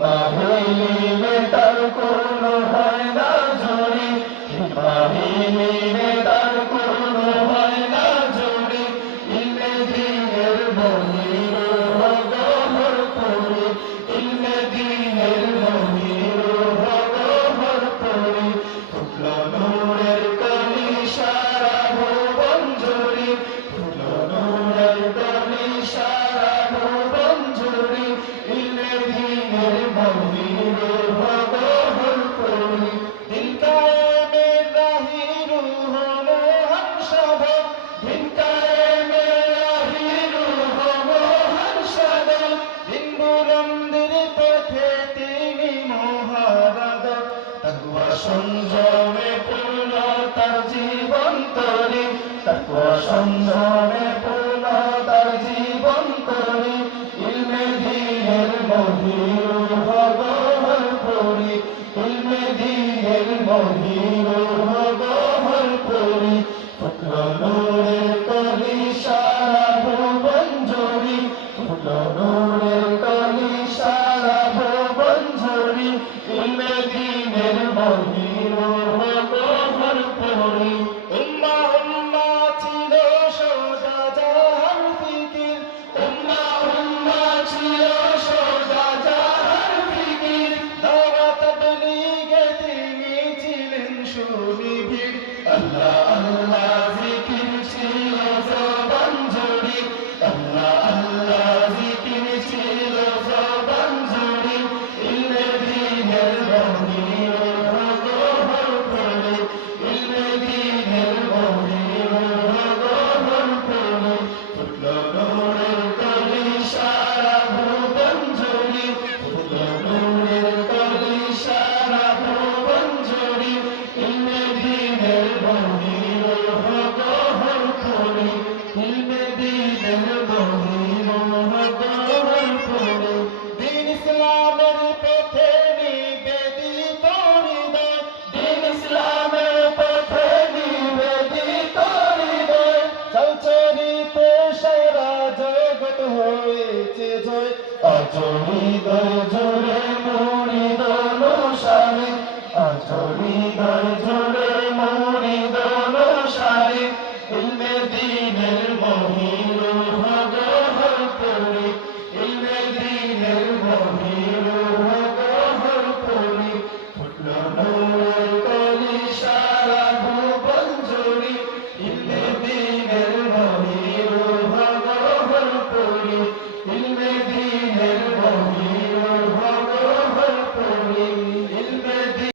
বাহিনী তার কোনো হয় না ঝুরি বাহিনী সংযমে পূর্ণ তার জীবন তরি। তাকুয়া সংযমে পূর্ণ তার জীবন করি ইলমে দিনের মহির ভগবর করি ইলমে দিনের মহির ভগবর করি ফুটলো নূরে করি সারা ভুবন জোরি। ফুটলো যে জয়। অজয় জয় জয়।